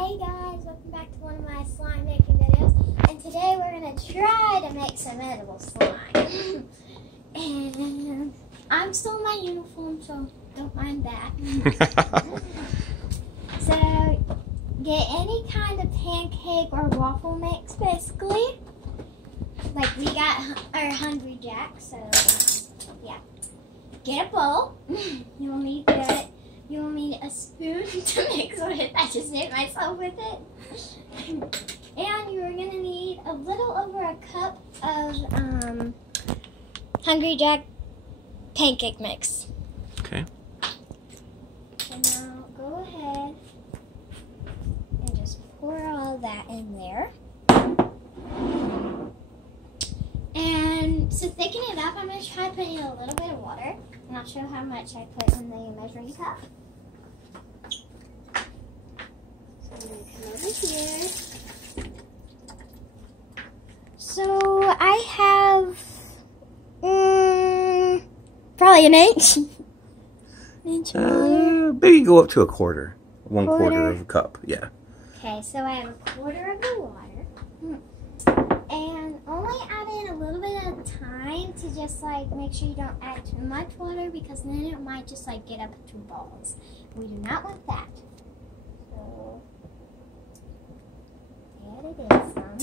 Hey guys, welcome back to one of my slime making videos, and today we're going to try to make some edible slime. And I'm still in my uniform, so don't mind that. So, get any kind of pancake or waffle mix, basically. Like we got our Hungry Jack, so yeah. Get a bowl. You'll need that. You'll need a spoon to mix with. I just hit myself with it. And you're going to need a little over a cup of Hungry Jack pancake mix. Okay. So now go ahead and just pour all that in there. And to thicken it up, I'm going to try putting a little bit of water. And I'll show how much I put in the measuring cup. So I'm going to come over here. So I have probably an inch. Maybe go up to a quarter. One quarter of a cup, yeah. Okay, so I have a quarter of the water. And only add in a little bit at a time to just like make sure you don't add too much water, because then it might just like get up into balls. We do not want that. So add it in some.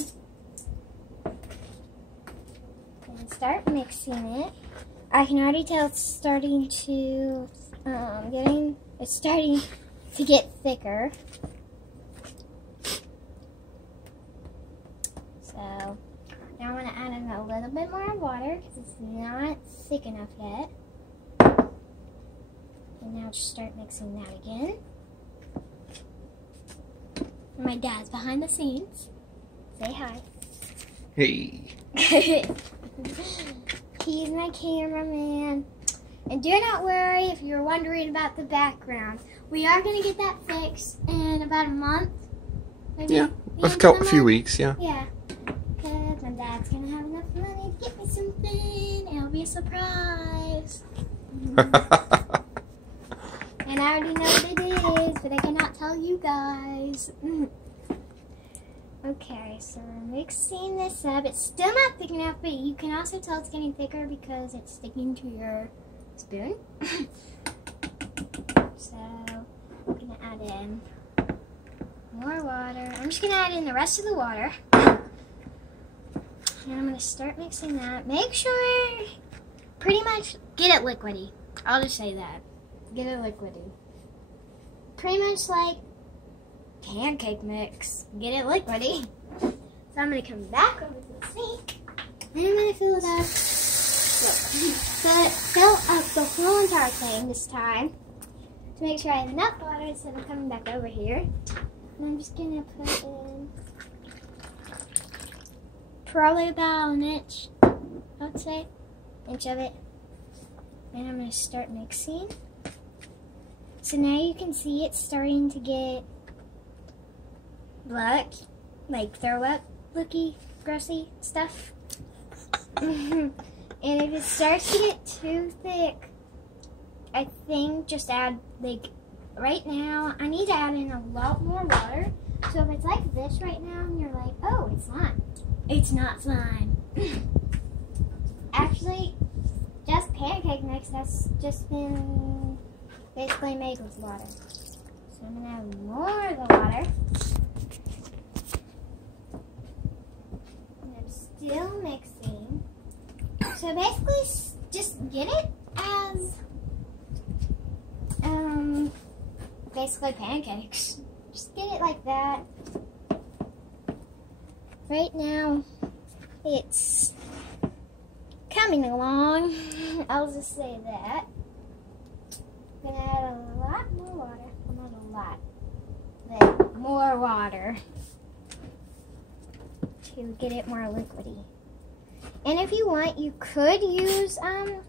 And start mixing it. I can already tell it's starting to get thicker. So now I'm going to add in a little bit more water because it's not thick enough yet. And now just start mixing that again. And my dad's behind the scenes. Say hi. Hey. He's my cameraman. And do not worry if you're wondering about the background. We are going to get that fixed in about a month. Maybe Yeah, a few weeks, yeah. Yeah. Because my dad's going to have enough money to get me something. It'll be a surprise. And I already know what it is, but I cannot tell you guys. Okay, so we're mixing this up. It's still not thick enough, but you can also tell it's getting thicker because it's sticking to your spoon. So I'm going to add in more water. I'm just going to add in the rest of the water. And I'm going to start mixing that. Make sure, pretty much, get it liquidy. I'll just say that. Get it liquidy. Pretty much like pancake mix. Get it liquidy. So I'm going to come back over to the sink. And I'm going to fill it up. Fill up the whole entire thing this time. To make sure I have enough water instead of coming back over here. And I'm just going to put in probably about an inch, I would say. Inch of it. And I'm going to start mixing. So now you can see it's starting to get black, like throw up looky, grossy stuff. And if it starts to get too thick, I think just add, like, right now, I need to add in a lot more water. So if it's like this right now and you're like, oh, it's slime. It's not slime. Actually, just pancake mix that's just been basically made with water. So I'm going to add more of the water. And I'm still mixing. So basically, just get it as basically pancakes. Just get it like that. Right now, it's coming along. I'll just say that. I'm gonna add a lot more water. Not a lot, but more water to get it more liquidy. And if you want, you could use a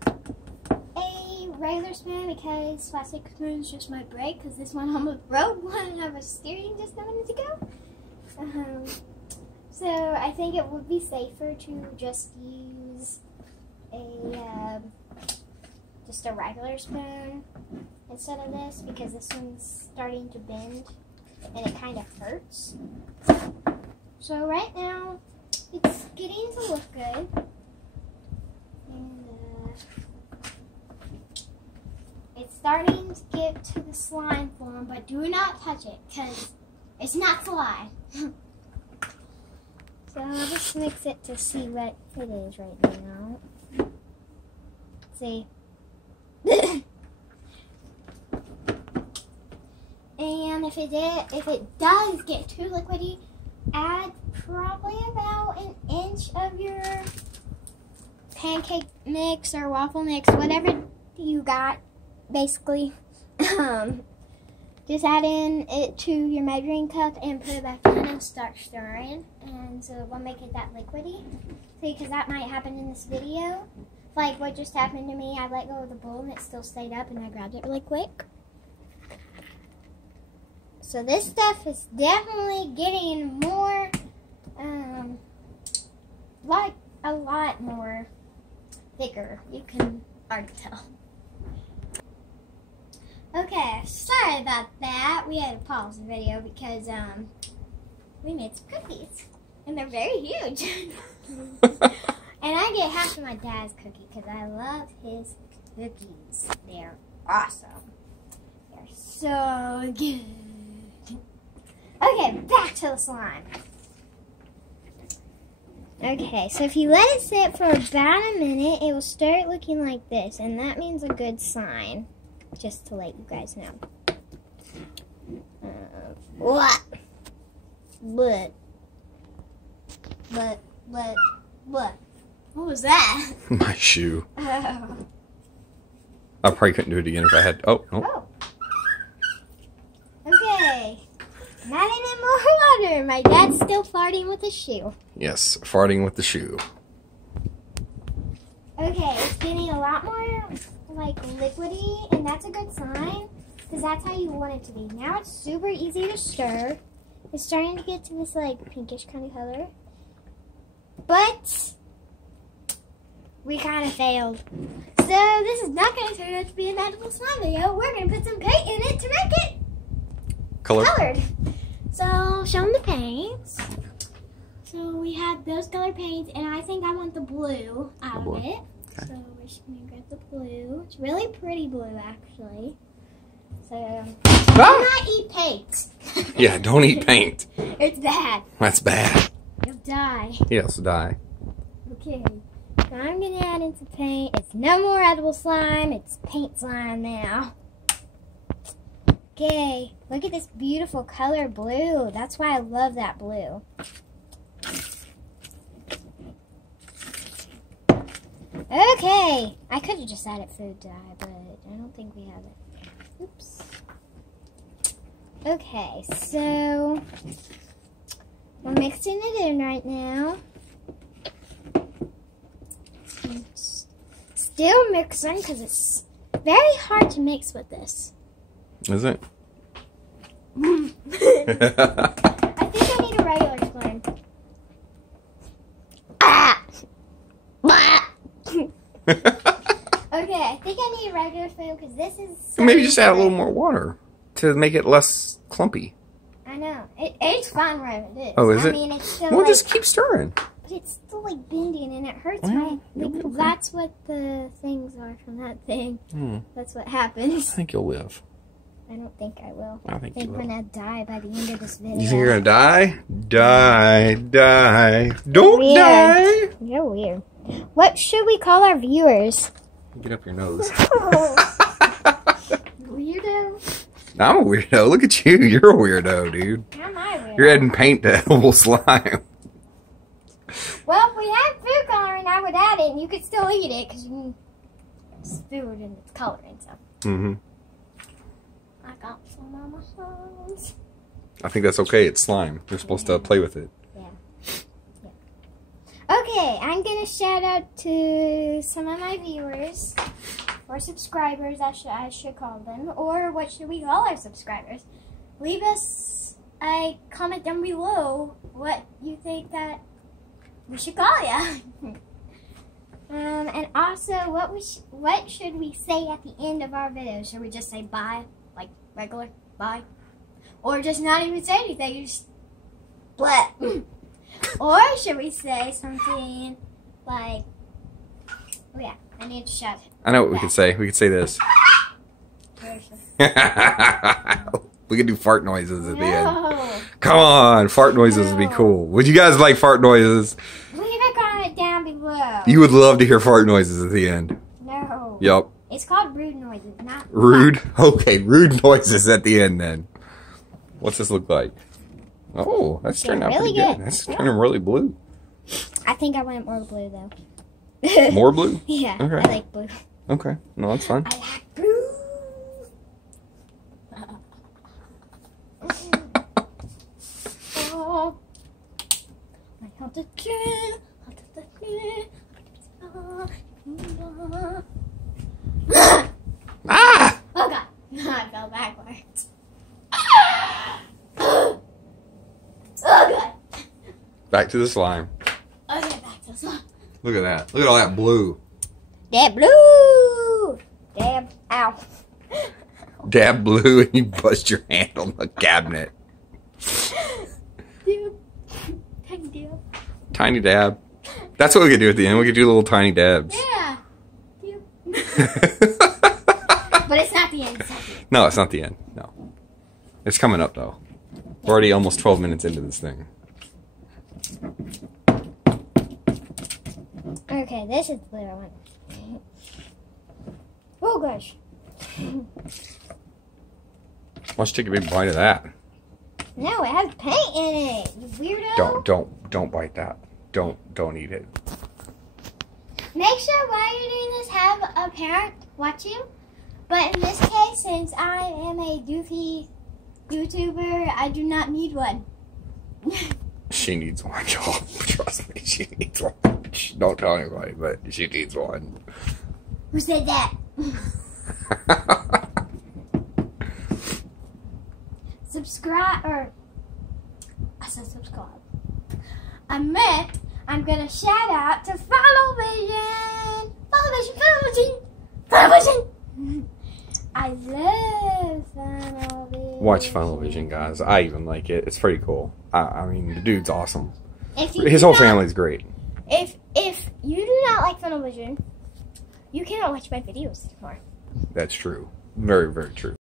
regular spoon, because plastic spoons just might break, because this one almost broke one I was steering just a minute ago. So I think it would be safer to just use just a regular spoon instead of this, because this one's starting to bend. and it kind of hurts. So right now, it's getting to look good. And it's starting to get to the slime form, but do not touch it because it's not slime. So I'll just mix it to see what it is right now. See? And if it does get too liquidy, add probably about an inch of your pancake mix or waffle mix, whatever you got, basically. Just add in it to your measuring cup and put it back in and start stirring. And so we'll make it that liquidy. See, because that might happen in this video. Like what just happened to me, I let go of the bowl and it still stayed up and I grabbed it really quick. So this stuff is definitely getting more, like a lot more thicker. You can already tell. Okay, sorry about that. We had to pause the video because we made some cookies, and they're very huge. And I get half of my dad's cookie because I love his cookies. They're awesome. They're so good. Okay, back to the slime. Okay, so if you let it sit for about a minute, it will start looking like this, and that means a good sign. Just to let you guys know. What? What was that? My shoe. Oh. I probably couldn't do it again if I had. Oh, no. Oh. Okay. Not any more water. My dad's still farting with his shoe. Yes, farting with the shoe. Okay, it's getting a lot more like liquidy, and that's a good sign because that's how you want it to be. Now it's super easy to stir. It's starting to get to this like pinkish kind of color, but we kind of failed. So this is not going to turn out to be an edible slime video. We're going to put some paint in it to make it colored. So show them the paints. So we have those color paints, and I think I want the blue out of it. Okay. So we're just going to grab the blue. It's really pretty blue, actually. So, do not eat paint. Yeah, don't eat paint. It's bad. That's bad. You'll die. Yes, die. Okay. So I'm going to add in some paint. It's no more edible slime. It's paint slime now. Okay. Look at this beautiful color blue. That's why I love that blue. Okay, I could have just added food dye, but I don't think we have it. Oops. Okay, so we're mixing it in right now. Still mixing because it's very hard to mix with this. Is it? I think I need a regular spoon. Ah! Okay, I think I need a regular spoon because this is... Maybe just add a little more water to make it less clumpy. I know. It's fine where it is. Oh, is it? I mean, it's still well, like, just keep stirring. But it's still like bending and it hurts Well, my... Like, okay. That's what the things are from that thing. Hmm. That's what happens. I think you'll live. I don't think I will. I think you we're will. gonna die by the end of this video. You think you're gonna die? Die. Die. Don't Weird. die. You're weird. What should we call our viewers? Get up your nose. Weirdo? I'm a weirdo. Look at you. You're a weirdo, dude. How am I weirdo? You're adding paint to edible slime. Well, if we had food coloring, I would add it, and you could still eat it because it's food and it's coloring. So Mm-hmm. I got some on my hands. I think that's okay. It's slime. You're supposed to play with it. Okay, I'm gonna shout out to some of my viewers or subscribers. I should call them, or what should we call our subscribers? Leave us a comment down below what you think that we should call you. And also, what should we say at the end of our video? Should we just say bye, like regular bye? Or just not even say anything. You just blah. Or should we say something like, oh yeah, I need to shut it. I know what we could say. We could say this. We could do fart noises at the end. Come on, fart noises would be cool. Would you guys like fart noises? Leave a comment down below. You would love to hear fart noises at the end. No. Yep. It's called rude noises, not rude. Okay, rude noises at the end then. What's this look like? Oh, that's turning out really pretty good. good. That's turning really blue. I think I want more blue though. More blue? Yeah, Okay. I like blue. Okay, no, that's fine. I like blue. Oh. Ah! Oh god, I fell backwards. Oh god. Back to the slime. Okay, back to the slime. Look at that. Look at all that blue. Dab blue. Dab. Ow. Dab blue and you bust your hand on the cabinet. Dab. Tiny dab. Tiny dab. That's what we could do at the end. We could do little tiny dabs. Yeah. Dab. But it's not the end. It's not the end. No, it's not the end. No. It's coming up though. We're already almost 12 minutes into this thing. Okay, this is the blue one. Oh gosh. Why don't you take a big bite of that? No, it has paint in it. You weirdo. Don't bite that. Don't eat it. Make sure while you're doing this have a parent watch you. But in this case, since I am a goofy YouTuber, I do not need one. She needs one, y'all. Trust me, she needs one. Don't tell anybody, but she needs one. Who said that? Subscribe, or I said subscribe. I meant I'm gonna shout out to Follow Vision. Follow Vision. I love Follow Vision. Watch Final Vision, guys. I even like it. It's pretty cool. I mean, the dude's awesome. His whole family's great. If you do not like Funnel Vision, you cannot watch my videos anymore. That's true. Very, very true.